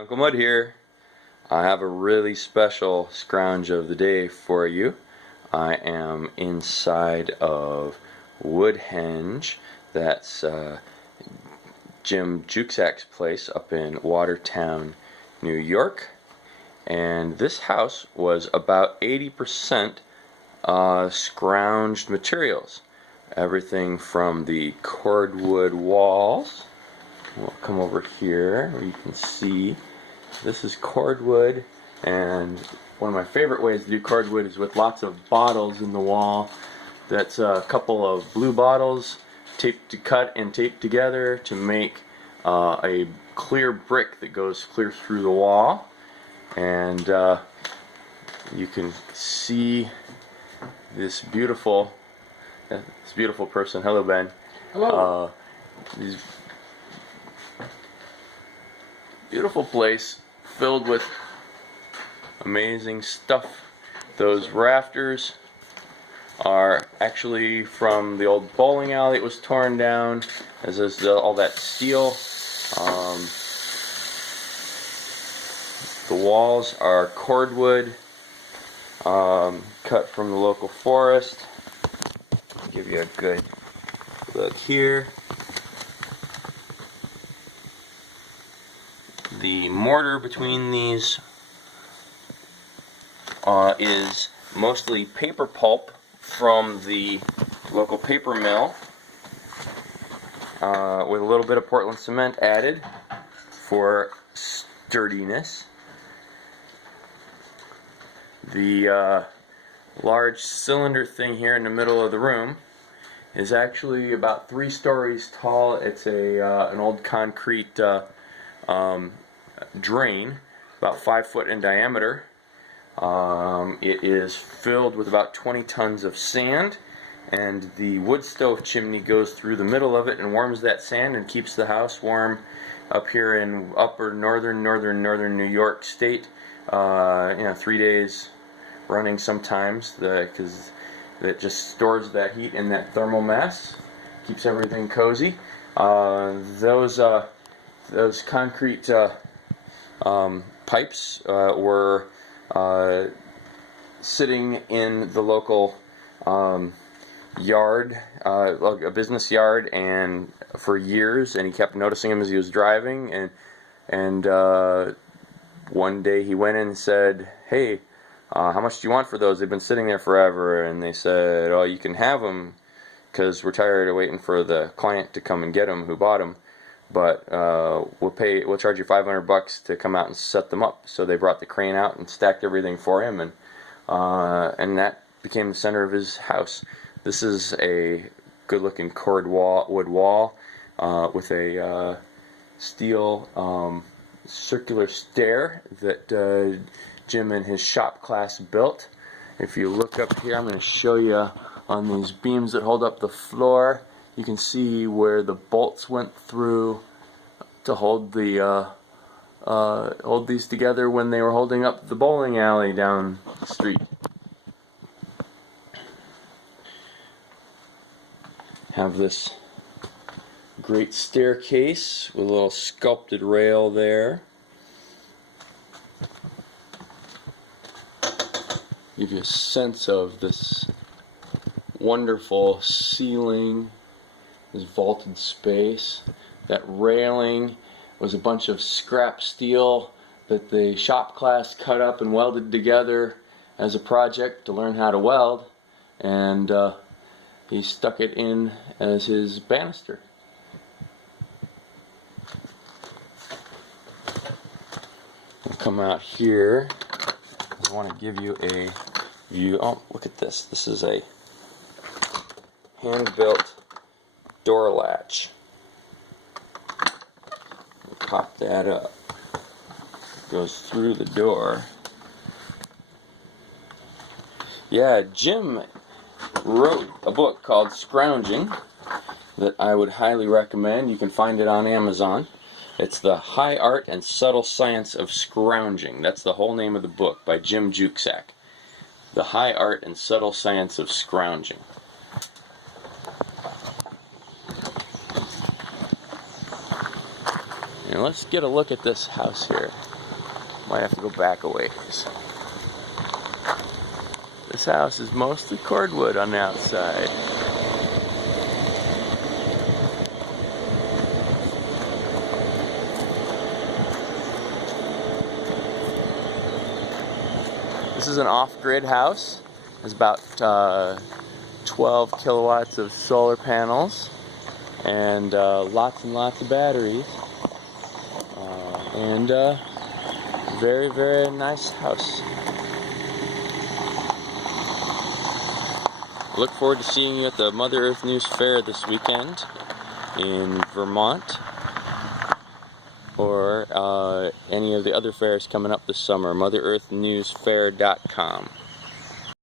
Uncle Mud here. I have a really special scrounge of the day for you. I am inside of WoodHenge. That's Jim Jukesak's place up in Watertown, New York. And this house was about 80% scrounged materials. Everything from the cordwood walls. We'll come over here where you can see this is cordwood, and one of my favorite ways to do cordwood is with lots of bottles in the wall. That's a couple of blue bottles cut and taped together to make a clear brick that goes clear through the wall. And you can see this beautiful person. Hello, Ben. Hello. These beautiful place filled with amazing stuff. Those rafters are actually from the old bowling alley. It was torn down, as is all that steel. The walls are cordwood, cut from the local forest. I'll give you a good look here. The mortar between these is mostly paper pulp from the local paper mill, with a little bit of Portland cement added for sturdiness. The large cylinder thing here in the middle of the room is actually about 3 stories tall. It's an old concrete drain, about 5 foot in diameter. It is filled with about 20 tons of sand, and the wood stove chimney goes through the middle of it and warms that sand and keeps the house warm up here in upper northern New York State. 3 days running sometimes, because it just stores that heat in that thermal mass, keeps everything cozy. Those concrete pipes were sitting in the local yard, a business yard, and for years, and he kept noticing them as he was driving, and one day he went in and said, "Hey, how much do you want for those? They've been sitting there forever." And they said, "Oh, you can have them, because we're tired of waiting for the client to come and get them who bought them. But we'll charge you $500 to come out and set them up." So they brought the crane out and stacked everything for him, and that became the center of his house. This is a good-looking wood wall with a steel circular stair that Jim and his shop class built. If you look up here, I'm going to show you on these beams that hold up the floor. You can see where the bolts went through to hold these together when they were holding up the bowling alley down the street. Have this great staircase with a little sculpted rail there. Give you a sense of this wonderful ceiling, this vaulted space. That railing was a bunch of scrap steel that the shop class cut up and welded together as a project to learn how to weld, and he stuck it in as his banister. I'll come out here. I want to give you a view. Oh, look at this. This is a hand-built door latch. Pop that up. Goes through the door. Yeah, Jim wrote a book called Scrounging that I would highly recommend. You can find it on Amazon. It's The High Art and Subtle Science of Scrounging. That's the whole name of the book, by Jim Jukesak. The High Art and Subtle Science of Scrounging. And let's get a look at this house here. Might have to go back a ways. This house is mostly cordwood on the outside. This is an off-grid house. It's about 12 kilowatts of solar panels and lots and lots of batteries. And very, very nice house. Look forward to seeing you at the Mother Earth News Fair this weekend in Vermont, or any of the other fairs coming up this summer. MotherEarthNewsFair.com.